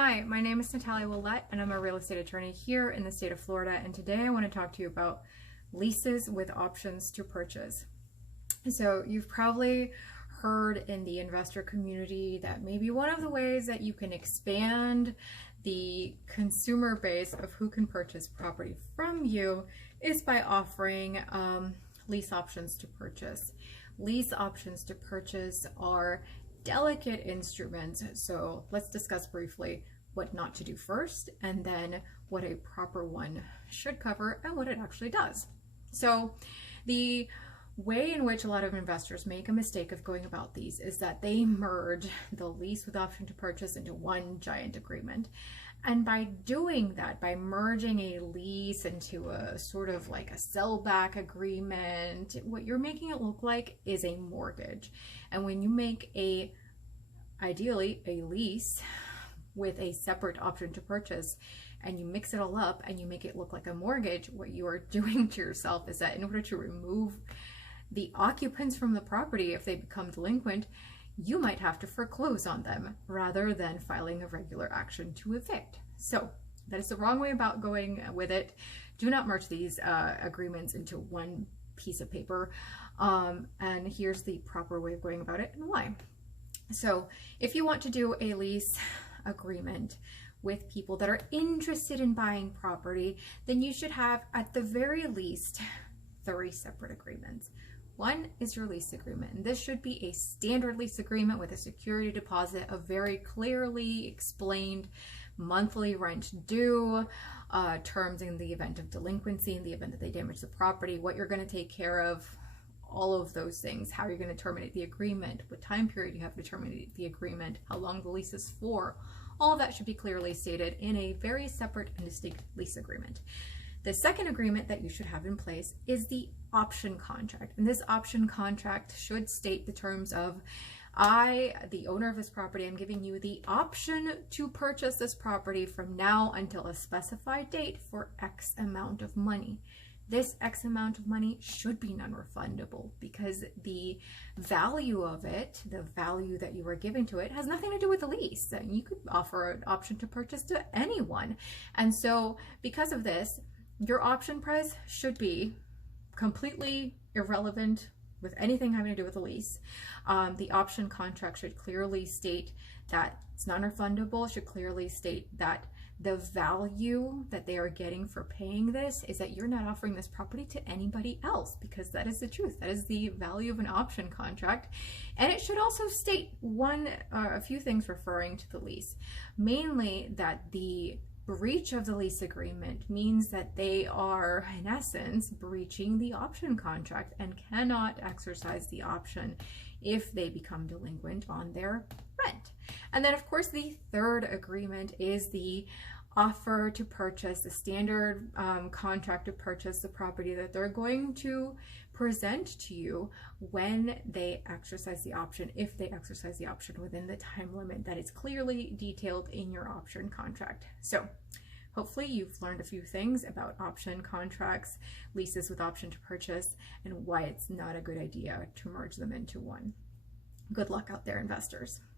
Hi, my name is Natalia and I'm a real estate attorney here in the state of Florida, and today I want to talk to you about leases with options to purchase. So you've probably heard in the investor community that maybe one of the ways that you can expand the consumer base of who can purchase property from you is by offering lease options to purchase. Lease options to purchase are delicate instruments, so let's discuss briefly what not to do first, and then what a proper one should cover and what it actually does. So the way in which a lot of investors make a mistake of going about these is that they merge the lease with option to purchase into one giant agreement. And by doing that, by merging a lease into a sort of like a sellback agreement, what you're making it look like is a mortgage. And when you make ideally a lease with a separate option to purchase, and you mix it all up and you make it look like a mortgage, what you are doing to yourself is that in order to remove the occupants from the property if they become delinquent, you might have to foreclose on them rather than filing a regular action to evict. So that is the wrong way about going with it. Do not merge these agreements into one piece of paper. And here's the proper way of going about it and why. So if you want to do a lease agreement with people that are interested in buying property, then you should have at the very least 3 separate agreements. One is your lease agreement, and this should be a standard lease agreement with a security deposit, a very clearly explained monthly rent due, terms in the event of delinquency, in the event that they damage the property, what you're going to take care of, all of those things, how you're going to terminate the agreement, what time period you have to terminate the agreement, how long the lease is for. All of that should be clearly stated in a very separate and distinct lease agreement. The second agreement that you should have in place is the option contract. And this option contract should state the terms of, I, the owner of this property, I'm giving you the option to purchase this property from now until a specified date for X amount of money. This X amount of money should be non-refundable because the value of it, the value that you are giving to it, has nothing to do with the lease. And you could offer an option to purchase to anyone. And so because of this, your option price should be completely irrelevant with anything having to do with the lease. The option contract should clearly state that it's non-refundable, should clearly state that the value that they are getting for paying this is that you're not offering this property to anybody else, because that is the truth. That is the value of an option contract. And it should also state a few things referring to the lease, mainly that the breach of the lease agreement means that they are, in essence, breaching the option contract and cannot exercise the option if they become delinquent on their rent. And then, of course, the third agreement is the offer to purchase, the standard contract to purchase the property that they're going to present to you when they exercise the option, if they exercise the option within the time limit that is clearly detailed in your option contract. So hopefully you've learned a few things about option contracts, leases with option to purchase, and why it's not a good idea to merge them into one. Good luck out there, investors.